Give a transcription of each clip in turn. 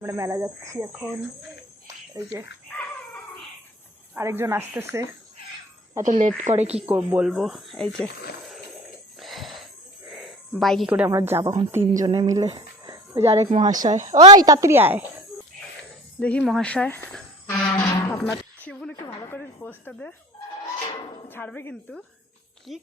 আমরা মেলা যাচ্ছি এখন। এই যে আরেকজন আসতেছে, এত লেট করে কি বলবো। এই যে বাইকে করে আমরা যাবো এখন 3 জনে মিলে। ওই যে আরেক মহাশয়, ওই তাড়াতাড়ি আয়। দেখি মহাশয় আপনার জীবন একটু ভালো করে পোস্টটা দে, ছাড়বে কিন্তু। কি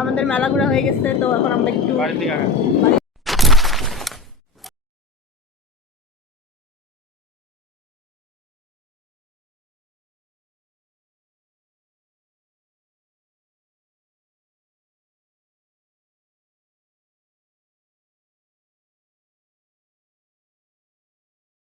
আমাদের মেলা ঘোরা হয়ে গেছে, তো এখন আমরা একটু